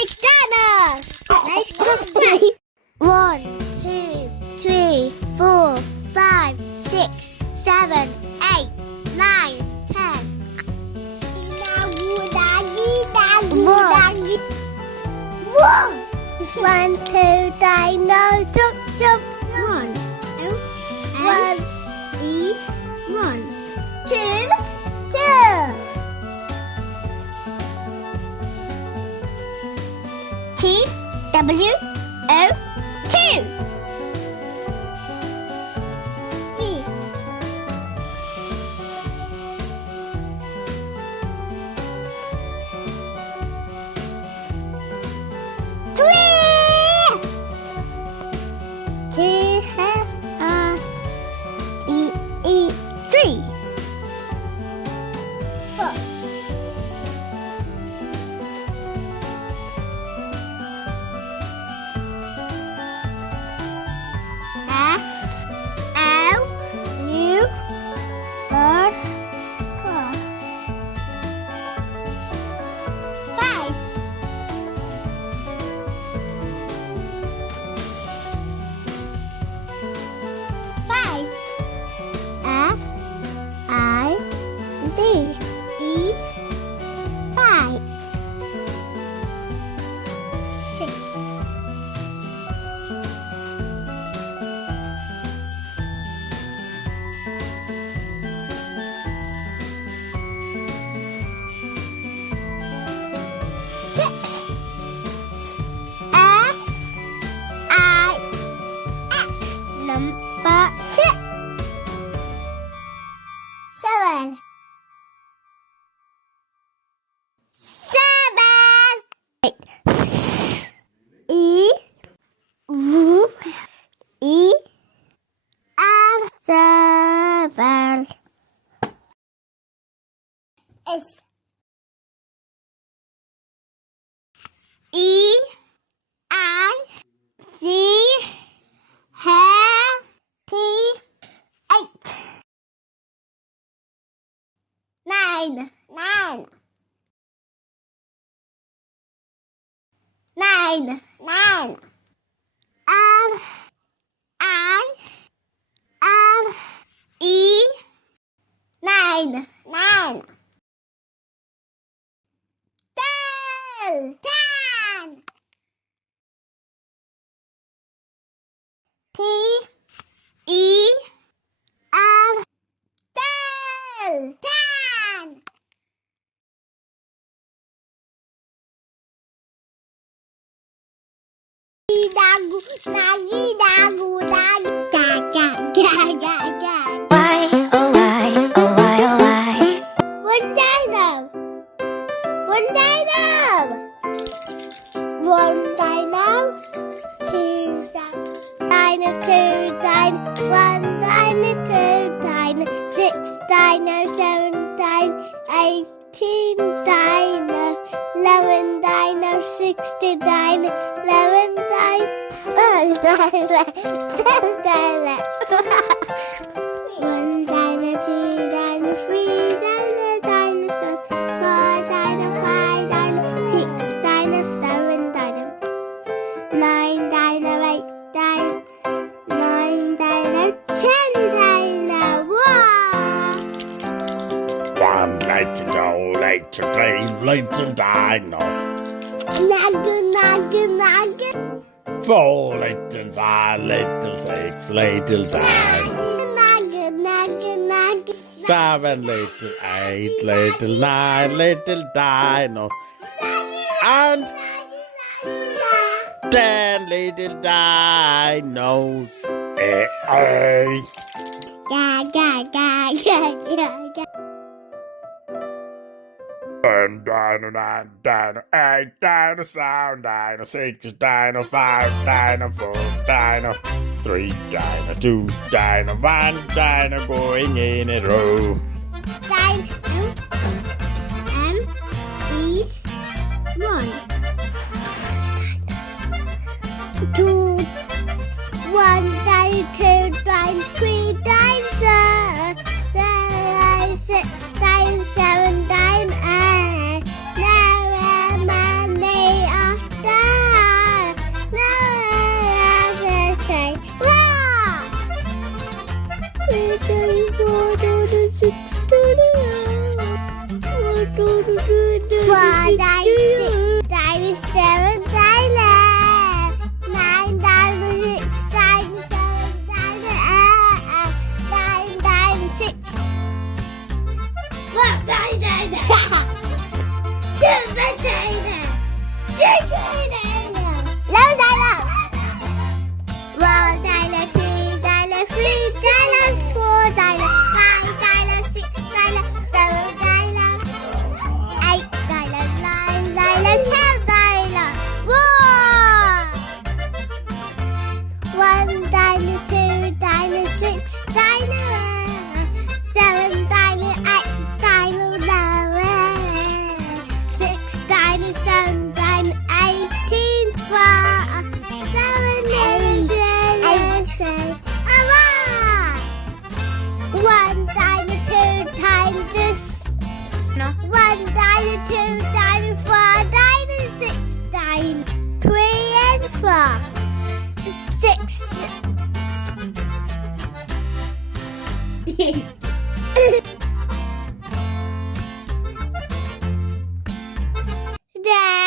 Dinos! Let's go play. 1, 2, 3, 4, 5, 6, 7, 8, 9, 10. One. 1, 2, Dino, jump, jump. 1, 1, 1, 2, 2. T W O 2. C. 3. T R E 3. 4. Number 6. 7. 8. E V E R 7. S E I C T 8. 9. 9. 9. 9. R I R E 9. 9. 10. 10. T E R 10. 10. Dagu, dagi, dagu, dagi, ga, ga, ga, ga, ga. Why, oh why, oh why, oh why? One dino. One dino. One dino. Two dino. Two dino. One dino. Two dino. 6 dino. 7 dino. 18 dino. 11 dino. 60 dino. 11 dino. 1 dino. 1 dino. 2 dino. 3 dino. Dinosaurs. 4 dino. 5 dino. 6 dino. 7 dino. 9 dino. 8 dino. 9 dino. 10 dino. Whoa! One little little three little dinos. Nugget, nugget, nugget. 4 little 5 little 6 little dinos. Nugget, nugget, nugget. 7 little 8 little 9 little dinos. And 10 little dinos. Ga, ga, ga, ga, ga, ga. 10 dino, 9 dino, 8 dino, 7 dino, 6 dino, 5 dino, 4 dino, 3 dino, 2 dino, 1 dino going in a row. Dino. M-E 1. 2 1 dino, 2 dino, 3 dino, 6 dino, 7 dino, 9 many Low dino. 1 dino, 2 dino, 3 dino, 4 dino, 5 dino, 6 dino, 7 dino, 8 dino, 9 dino, 10 dino. Whoa! 1 dino, 2 dino, 6 dino, 7 dino, 8 dino, 6 dino, 7 dino, 18, 7, 8, 1 dino, 2 times this. No. 1 dino, 2 dino, 4 dino, 6 dino, 3 and 4. 6. Dad!